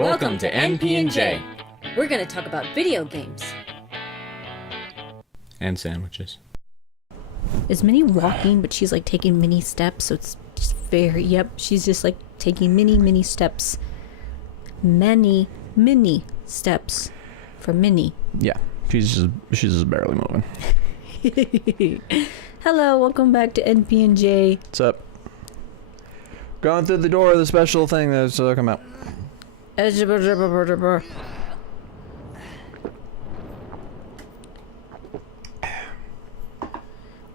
Welcome to NP&J. We're going to talk about video games. And sandwiches. Is Minnie walking, but she's like taking mini steps, so it's just very, yep, she's just like taking mini steps. Many steps for Minnie. Yeah, she's just barely moving. Hello, welcome back to NP&J. What's up? Going through the door of the special thing that's come out.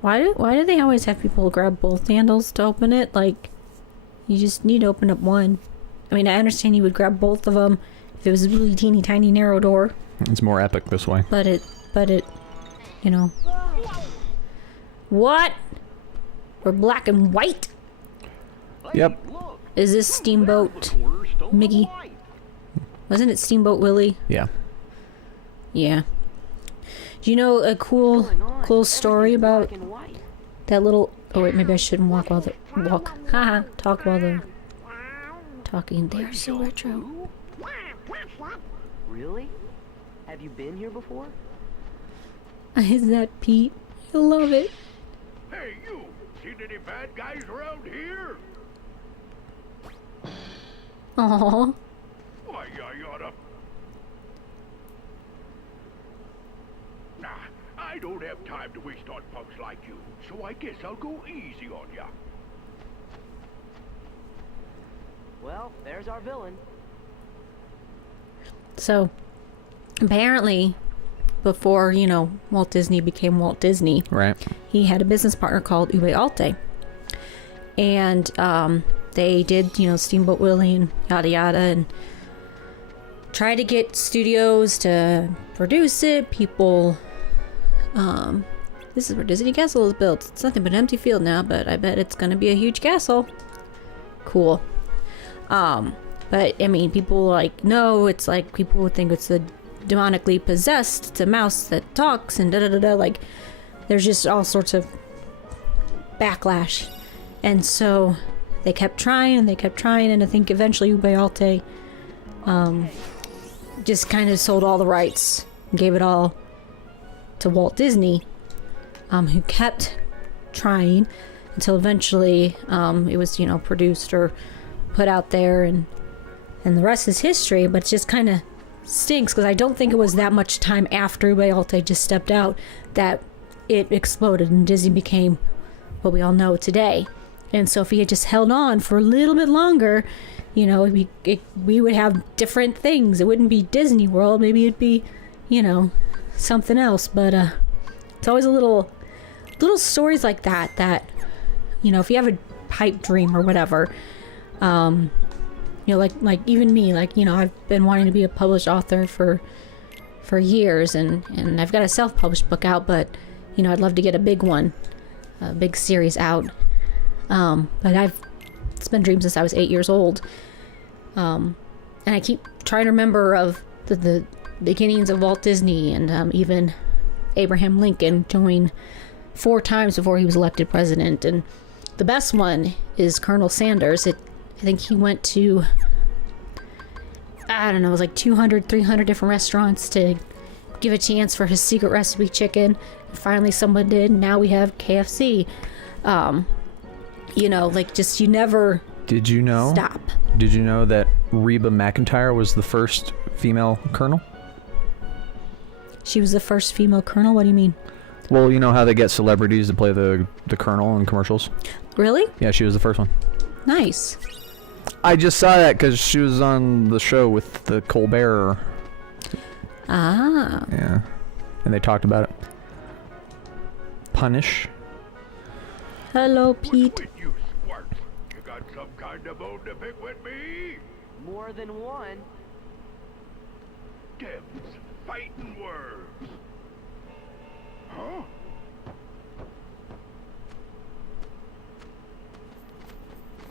Why do they always have people grab both handles to open it? Like, you just need to open up one. I mean, I understand you would grab both of them if it was a really teeny tiny narrow door. It's more epic this way. But it, you know. What? We're black and white? Yep. Is this Steamboat Mickey? Wasn't it Steamboat Willie? Yeah. Yeah. Do you know a cool story about that little... Oh wait, maybe I shouldn't talk while they're talking. They are so retro. Really? Have you been here before? Is that Pete? I love it. Hey, you! Seen any bad guys around here? Aww. Why, you oughta... Nah, I don't have time to waste on punks like you, so I guess I'll go easy on ya. Well, there's our villain. So, apparently, before, you know, Walt Disney became Walt Disney, Right. he had a business partner called Ube Alte. And they did, you know, Steamboat Willie and yada yada, and tried to get studios to produce it. People, this is where Disney Castle is built. It's nothing but an empty field now, but I bet it's gonna be a huge castle. Cool. But I mean, people like, no, it's like, people would think it's a demonically possessed, it's a mouse that talks, and da-da-da-da, like, there's just all sorts of backlash. And so they kept trying, and I think eventually Ube Alte just kind of sold all the rights and gave it all to Walt Disney, who kept trying until eventually it was, you know, produced or put out there, and the rest is history. But it just kind of stinks because I don't think it was that much time after Ube Alte just stepped out that it exploded and Disney became what we all know today. And so if he had just held on for a little bit longer, you know, we would have different things. It wouldn't be Disney World. Maybe it'd be, you know, something else. But it's always a little stories like that, you know, if you have a pipe dream or whatever, you know, like even me, like, you know, I've been wanting to be a published author for years, and I've got a self-published book out, but, you know, I'd love to get a big one, a big series out. But it's been dreams since I was 8 years old. And I keep trying to remember of the beginnings of Walt Disney, and even Abraham Lincoln joined 4 times before he was elected president. And the best one is Colonel Sanders. I think he went to, I don't know, it was like 200, 300 different restaurants to give a chance for his secret recipe chicken. And finally someone did, and now we have KFC. You know, like, just, you never Did you know? stop. Did you know that Reba McEntire was the first female colonel? She was the first female colonel? What do you mean? Well, you know how they get celebrities to play the colonel in commercials? Really? Yeah, she was the first one. Nice. I just saw that because she was on the show with the Colbert. Ah. Yeah. And they talked about it. Punish. Hello, Pete. With you squirts, you got some kind of bone to pick with me? More than one. Depths, fighting words. Huh?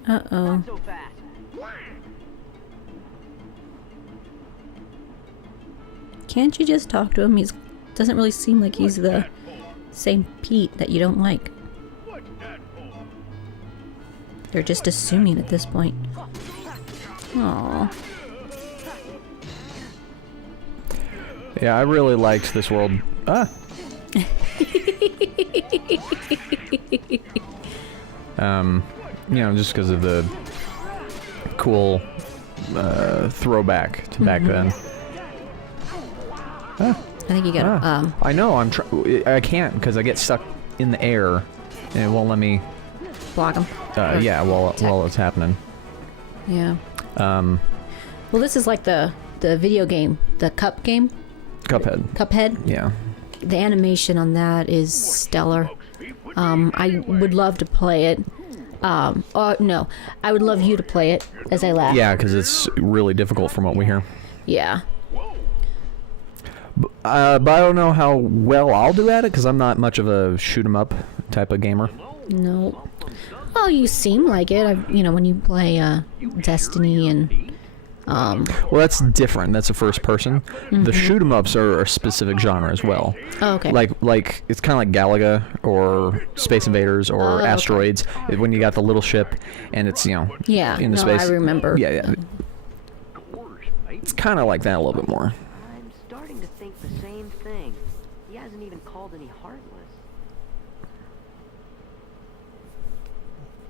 Uh-oh. Not so fast. Can't you just talk to him? Doesn't really seem like he's the same Pete that you don't like. What's that for? They're just assuming at this point. Aww. Yeah, I really liked this world. Ah. You know, just because of the cool throwback to back then. Ah. I think you got I know. I can't because I get stuck in the air, and it won't let me. block them. Yeah, while it's happening. Yeah. Well, this is like the video game, the cup game. Cuphead. Yeah. The animation on that is stellar. I would love to play it. No, I would love you to play it as I laugh. Yeah, because it's really difficult from what we hear. Yeah. But I don't know how well I'll do at it because I'm not much of a shoot 'em up type of gamer. No. Well, you seem like it. When you play Destiny and Well, that's different. That's a first person. The shoot 'em ups are a specific genre as well. Oh, okay. Like it's kind of like Galaga or Space Invaders or okay. Asteroids when you got the little ship and it's yeah. in the No, space. I remember. Yeah. It's kind of like that a little bit more. I'm starting to think the same thing. He hasn't even called any Heartless.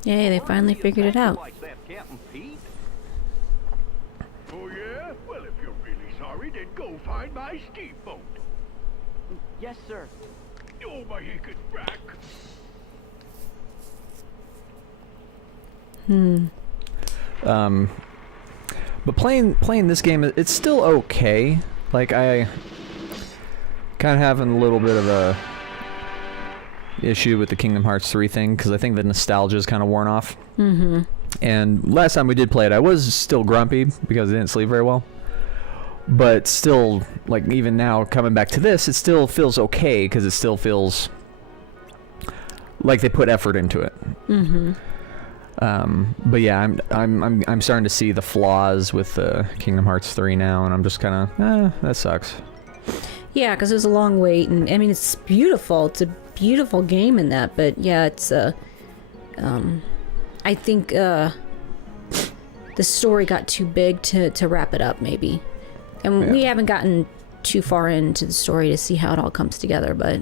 Yay, they finally figured it out. Like that, Captain Pete? Oh yeah? Well, if you're really sorry, then go find my steamboat. Yes, sir. Oh, my hickey back. But playing this game, it's still okay. Like I kind of having a little bit of a issue with the Kingdom Hearts 3 thing because I think the nostalgia is kind of worn off. Mm-hmm. And last time we did play it, I was still grumpy because I didn't sleep very well. But still, like even now coming back to this, it still feels okay because it still feels like they put effort into it. Mm-hmm. But yeah, I'm starting to see the flaws with Kingdom Hearts 3 now, and I'm just kind of, that sucks. Yeah, because it was a long wait, and I mean it's beautiful. It's a beautiful game in that, but yeah, it's I think the story got too big to wrap it up, maybe, and we haven't gotten too far into the story to see how it all comes together, but.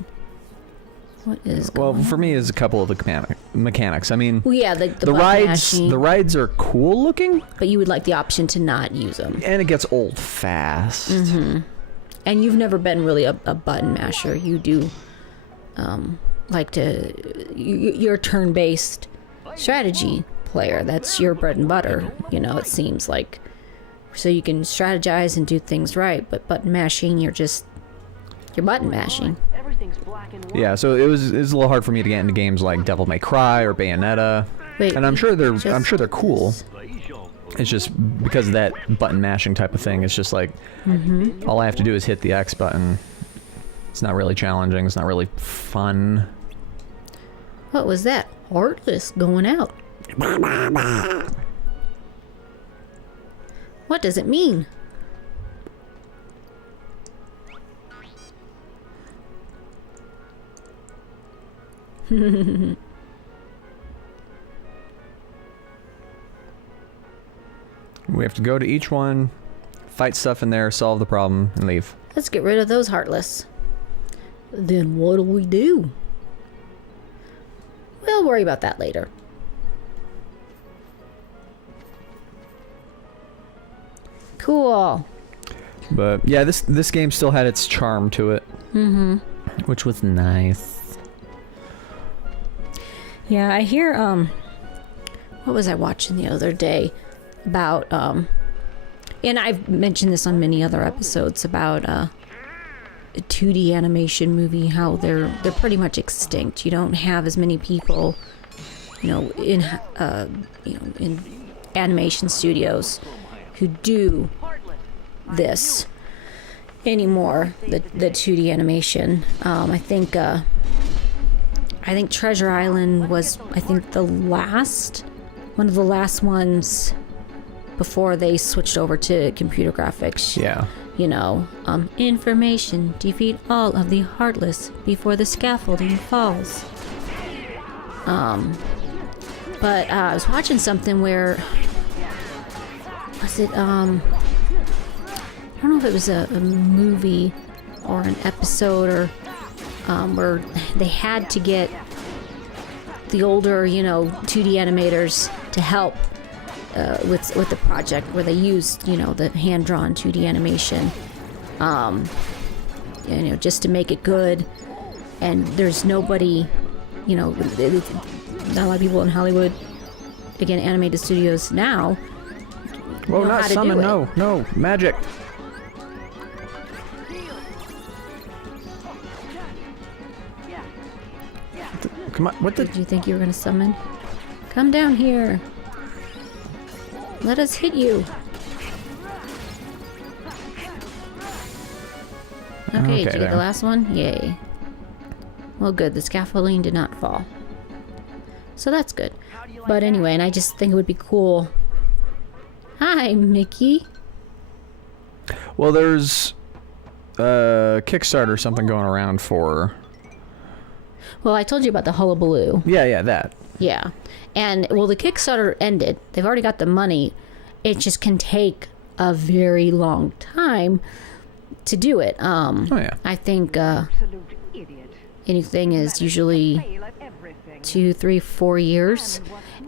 What is well for me is a couple of the mechanics. I mean, well, yeah, the rides mashing, the rides are cool looking, but you would like the option to not use them, and it gets old fast. Mm-hmm. And you've never been really a button masher. You do like to you're a turn-based strategy player. That's your bread and butter, it seems like, so you can strategize and do things right, but button mashing, you're button mashing. Everything's black and white. Yeah, so it was a little hard for me to get into games like Devil May Cry or Bayonetta. Wait, and I'm sure they're cool. It's just because of that button mashing type of thing. It's just like all I have to do is hit the X button. It's not really challenging. It's not really fun. What was that? Heartless going out. What does it mean? We have to go to each one, fight stuff in there, solve the problem, and leave. Let's get rid of those Heartless. Then what do we do? We'll worry about that later. Cool. But yeah, this game still had its charm to it. Mm-hmm. Which was nice. Yeah, I hear, what was I watching the other day about, and I've mentioned this on many other episodes about, a 2D animation movie, how they're pretty much extinct. You don't have as many people, in animation studios who do this anymore, the 2D animation. I think Treasure Island was, one of the last ones before they switched over to computer graphics. Yeah. Information, defeat all of the Heartless before the scaffolding falls. But I was watching something where, was it, I don't know if it was a movie or an episode or where they had to get the older, 2D animators to help with the project, where they used, the hand-drawn 2D animation, just to make it good. And there's nobody, not a lot of people in Hollywood, again, animated studios now. Whoa, know not how to summon, do it. no, magic. Come on, what the? Did you think you were gonna summon? Come down here. Let us hit you. Okay, did you get there. the last one? Yay. Well, good. The scaffolding did not fall. So that's good. But anyway, and I just think it would be cool. Hi, Mickey. Well, there's Kickstarter or something going around for. Well, I told you about the hullabaloo. Yeah, that. Yeah. And, well, the Kickstarter ended. They've already got the money. It just can take a very long time to do it. Oh, yeah. I think Absolute idiot. anything is usually Fail at everything. 2, 3, 4 years.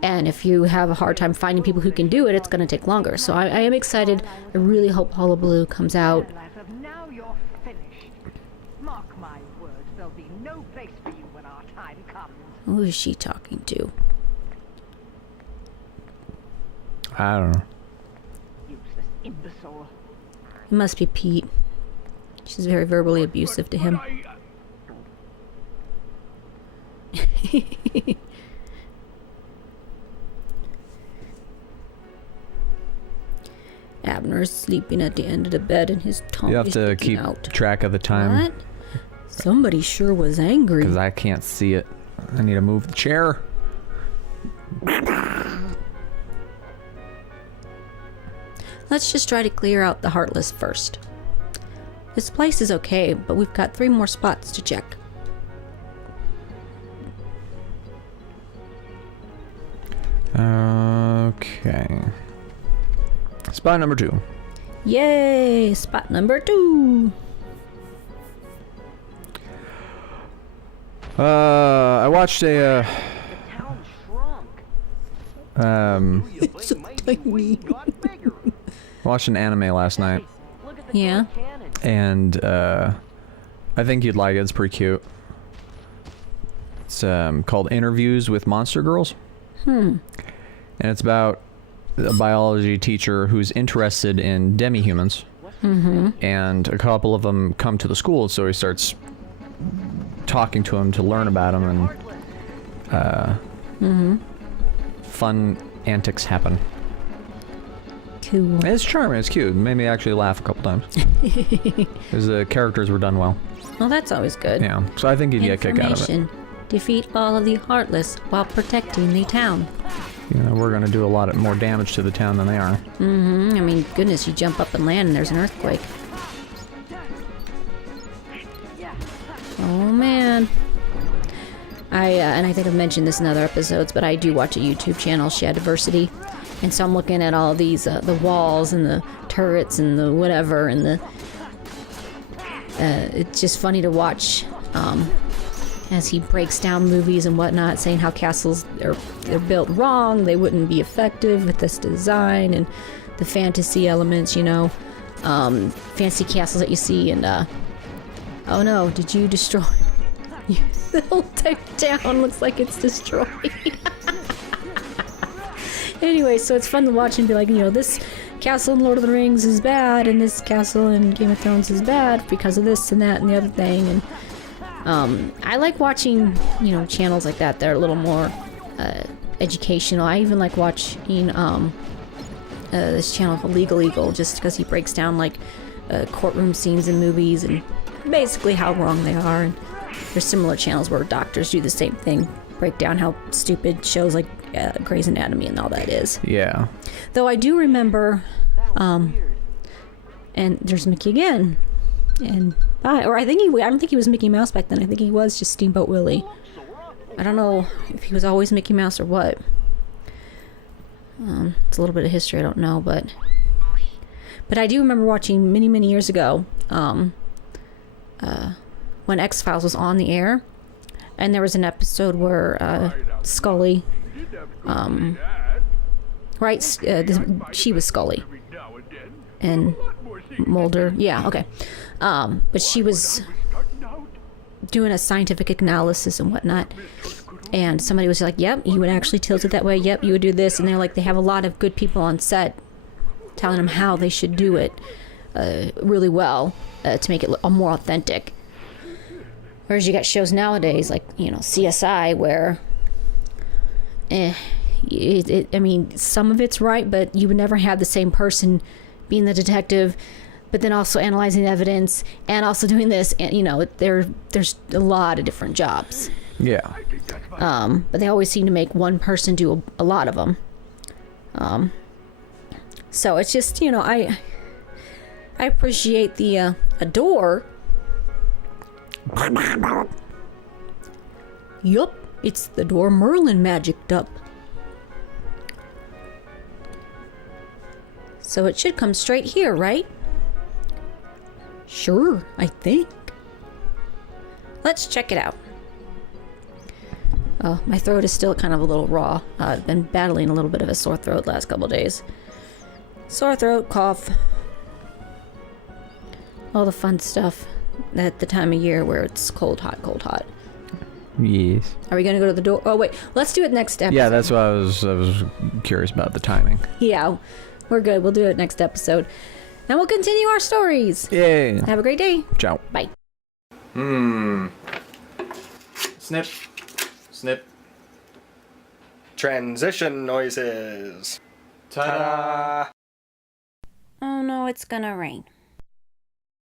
And if you have a hard time finding people who can do it, it's going to take longer. So I am excited. I really hope Hullabaloo comes out. Now you're finished. Mark my words, there'll be no place for you when our time comes. Who is she talking to? I don't know. Useless imbecile. It must be Pete. She's very verbally abusive to him. Abner is sleeping at the end of the bed and his tongue You have is to sticking keep out. track of the time. What? Somebody sure was angry. Because I can't see it. I need to move the chair. Let's just try to clear out the Heartless first. This place is okay, but we've got 3 more spots to check. Okay. Spot number 2. Yay! Spot number 2! I watched a, The town shrunk. It's so tiny. watched an anime last night, Look at the Yeah. cannon. and I think you'd like it. It's pretty cute. It's called Interviews with Monster Girls. And it's about a biology teacher who's interested in demi-humans. And a couple of them come to the school, so he starts talking to them to learn about them, and fun antics happen. Cool. It's charming. It's cute. It made me actually laugh a couple times. Because the characters were done well. Well, that's always good. Yeah. So I think you'd get a kick out of it. Information. Defeat all of the Heartless while protecting the town. You know, we're going to do a lot more damage to the town than they are. I mean, goodness, you jump up and land and there's an earthquake. Oh, man. And I think I've mentioned this in other episodes, but I do watch a YouTube channel, Shadiversity. And so I'm looking at all these, the walls and the turrets and the whatever, and the... it's just funny to watch, as he breaks down movies and whatnot, saying how castles they're built wrong, they wouldn't be effective with this design, and the fantasy elements, fancy castles that you see, and oh no, did you destroy? The whole town looks like it's destroyed. Anyway, so it's fun to watch and be like, this castle in Lord of the Rings is bad, and this castle in Game of Thrones is bad because of this and that and the other thing, and I like watching, channels like that are a little more educational. I even like watching this channel called Legal Eagle, just because he breaks down like courtroom scenes in movies and basically how wrong they are. And there's similar channels where doctors do the same thing, break down how stupid shows like Grey's Anatomy and all that is. Yeah. Though I do remember, and there's Mickey again. And bye. Or I don't think he was Mickey Mouse back then. I think he was just Steamboat Willie. I don't know if he was always Mickey Mouse or what. It's a little bit of history, I don't know, but I do remember watching many, many years ago, when X-Files was on the air, and there was an episode where Scully, she was Scully, and Mulder, yeah, okay, but she was doing a scientific analysis and whatnot, and somebody was like, yep, you would actually tilt it that way, yep, you would do this, and they're like, they have a lot of good people on set telling them how they should do it really well to make it look more authentic. Whereas you got shows nowadays like, you know, CSI, where I mean, some of it's right, but you would never have the same person being the detective, but then also analyzing the evidence and also doing this, and you know, there's a lot of different jobs. Yeah. But they always seem to make one person do a lot of them. So it's just, you know, I appreciate the a door. Yup, it's the door Merlin magicked up. So it should come straight here, right? Sure, I think. Let's check it out. Oh, my throat is still kind of a little raw. I've been battling a little bit of a sore throat last couple days. Sore throat, cough. All the fun stuff at the time of year where it's cold, hot, cold, hot. Yes. Are we gonna go to the door? Oh wait, let's do it next episode. Yeah, that's what I was curious about, the timing. Yeah, we're good. We'll do it next episode. And we'll continue our stories. Yay. Have a great day. Ciao. Bye. Snip. Snip. Transition noises. Ta-da! Oh no, it's gonna rain.